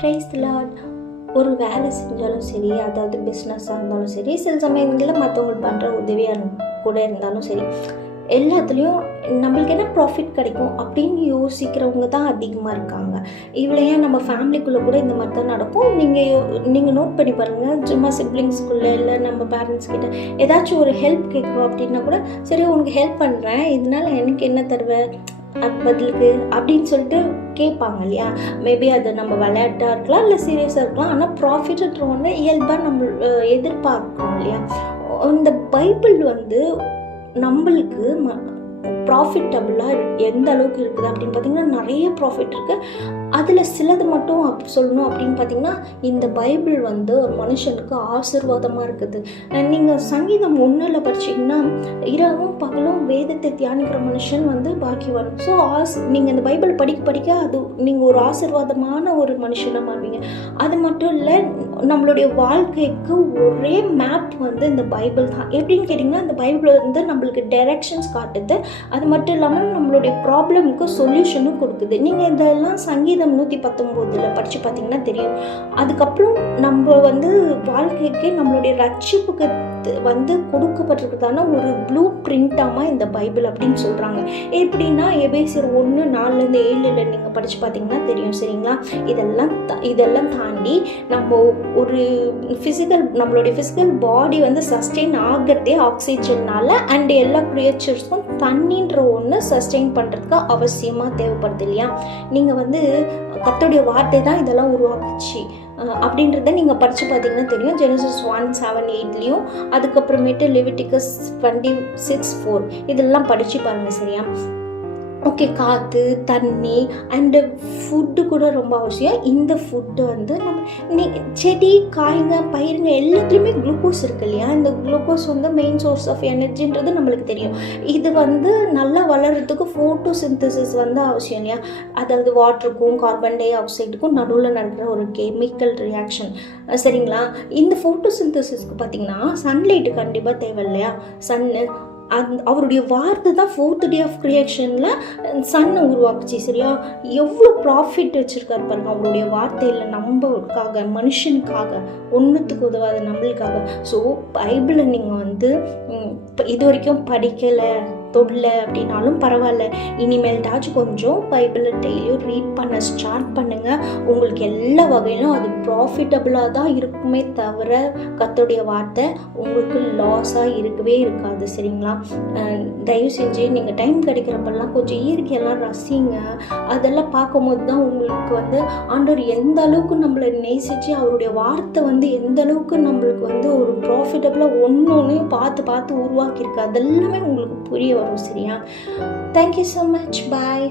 Praise the Lord. ஒரு வேலை செஞ்சாலும் சரி, அதாவது பிஸ்னஸாக இருந்தாலும் சரி, சில சமயங்களில் மற்றவங்களுக்கு பண்ணுற உதவியாக கூட இருந்தாலும் சரி, எல்லாத்துலேயும் நம்மளுக்கு என்ன ப்ராஃபிட் கிடைக்கும் அப்படின்னு யோசிக்கிறவங்க தான் அதிகமாக இருக்காங்க. இவ்வளோ ஏன் நம்ம ஃபேமிலிக்குள்ளே கூட இந்த மாதிரி தான் நடக்கும். நீங்கள் நோட் பண்ணி பாருங்கள். சும்மா சிப்ளிங்ஸ்குள்ளே இல்லை நம்ம பேரண்ட்ஸ் கிட்ட ஏதாச்சும் ஒரு ஹெல்ப் கேட்குறோம் அப்படின்னா கூட, சரி உனக்கு ஹெல்ப் பண்ணுறேன், இதனால் எனக்கு என்ன தருவேன் பதிலுக்கு அப்படின்னு சொல்லிட்டு கேட்பாங்க இல்லையா. மேபி அது நம்ம விளையாட்டாக இருக்கலாம், இல்லை சீரியஸாக இருக்கலாம். ஆனால் ப்ராஃபிட்ன்ற ஒன்று இயல்பாக நம்ம எதிர்பார்க்குறோம் இல்லையா. இந்த பைபிள் நம்மளுக்கு ப்ராஃபிட்டபுளாக எந்த அளவுக்கு இருக்குது அப்படின்னு பார்த்திங்கன்னா நிறைய ப்ராஃபிட் இருக்குது. அதில் சிலது மட்டும் சொல்லணும் அப்படின்னு பார்த்திங்கன்னா, இந்த பைபிள் ஒரு மனுஷனுக்கு ஆசீர்வாதமாக இருக்குது. நீங்கள் சங்கீதம் 1 படிச்சிங்கன்னா, இரவும் பகலும் வேதத்தை தியானிக்கிற மனுஷன் பாக்கியவான். ஸோ நீங்கள் இந்த பைபிள் படிக்க அது நீங்கள் ஒரு ஆசீர்வாதமான ஒரு மனுஷனாக மாறுவீங்க. அது மட்டும் இல்லை, நம்மளுடைய வாழ்க்கைக்கு ஒரே மேப் இந்த பைபிள் தான். எப்படின்னு கேட்டிங்கன்னா, இந்த பைபிள் நம்மளுக்கு டைரக்ஷன்ஸ் காட்டுது. அது மட்டும் இல்லாமல் நம்மளுடைய ப்ராப்ளமுக்கு சொல்யூஷனும் கொடுக்குது. நீங்கள் இதெல்லாம் சங்கீதம் 119 படித்து பார்த்தீங்கன்னா தெரியும். அதுக்கப்புறம் நம்ம வாழ்க்கைக்கு நம்மளுடைய ரட்சிப்புக்கு கொடுக்கப்பட்டிருக்கிறதான ஒரு ப்ளூ பிரிண்டாமா இந்த பைபிள் அப்படின்னு சொல்கிறாங்க. எப்படின்னா எபேசியர் 1:4-7 நீங்கள் படித்து பார்த்தீங்கன்னா தெரியும். சரிங்களா. இதெல்லாம் தாண்டி நம்ம ஒரு நம்மளுடைய ஃபிசிக்கல் பாடி சஸ்டெயின் ஆகிறதே ஆக்சிஜன்னால, அண்ட் எல்லா கிரியேச்சர்ஸ்க்கும் தண்ணின்ற ஒன்று சஸ்டெயின் பண்ணுறதுக்கு அவசியமாக தேவைப்படுது இல்லையா. நீங்கள் கர்த்தருடைய வார்த்தை தான் இதெல்லாம் உருவாக்குச்சு அப்படின்றத நீங்கள் படித்து பார்த்தீங்கன்னா தெரியும். ஜெனசிஸ் 1:7-8 அதுக்கப்புறமேட்டு லெவிட்டிகஸ் 26:4 இதெல்லாம் படித்து பாருங்கள். சரியா. ஓகே. காற்று, தண்ணி அண்டு ஃபுட்டு கூட ரொம்ப அவசியம். இந்த ஃபுட்டு நம்ம செடி, காய்ங்க, பயிருங்க எல்லாத்துலேயுமே குளுக்கோஸ் இருக்கு இல்லையா. இந்த குளுக்கோஸ் மெயின் சோர்ஸ் ஆஃப் எனர்ஜின்றது நம்மளுக்கு தெரியும். இது நல்லா வளர்கிறதுக்கு ஃபோட்டோசிந்தசிஸ் அவசியம் இல்லையா. அதாவது வாட்டருக்கும் கார்பன் டை ஆக்சைடுக்கும் நடுவில் நடக்கிற ஒரு கெமிக்கல் ரியாக்ஷன். சரிங்களா. இந்த ஃபோட்டோசிந்தசிஸ்க்கு பார்த்திங்கன்னா சன்லைட்டு கண்டிப்பாக தேவை இல்லையா. அவருடைய வார்த்தை தான் 4th டே ஆஃப் கிரியேஷனில் சன்னை உருவாக்குச்சு. சரியா. எவ்வளோ ப்ராஃபிட் வச்சுருக்காரு பாருங்க அவருடைய வார்த்தையில், நம்மளுக்காக, மனுஷனுக்காக, ஒன்றுத்துக்கு உதவாத நம்மளுக்காக. ஸோ பைபிளை நீங்கள் இது வரைக்கும் படிக்கலை, தொடல அப்படின்னாலும் பரவாயில்ல, இனிமேல்டாச்சும் கொஞ்சம் பைபிளை டெய்லியும் ரீட் பண்ண ஸ்டார்ட் பண்ணுங்கள். உங்களுக்கு எல்லா வகையிலும் அது ப்ராஃபிட்டபுளாக தான் இருக்குமே தவிர கர்த்தருடைய வார்த்தை உங்களுக்கு லாஸாக இருக்கவே இருக்காது. சரிங்களா. தயவு செஞ்சு நீங்கள் டைம் கிடைக்கிறப்பெல்லாம் கொஞ்சம் இயற்கையெல்லாம் ரசிங்க. அதெல்லாம் பார்க்கும்போது தான் உங்களுக்கு ஆண்டவர் எந்த அளவுக்கு நம்மளை நேசித்து அவருடைய வார்த்தை எந்த அளவுக்கு நம்மளுக்கு ஒரு ப்ராஃபிட்டபுளாக ஒன்றையும் பார்த்து உருவாக்கியிருக்கு அதெல்லாமே உங்களுக்கு புரிய வரும். சரியா. Thank you so much. பாய்.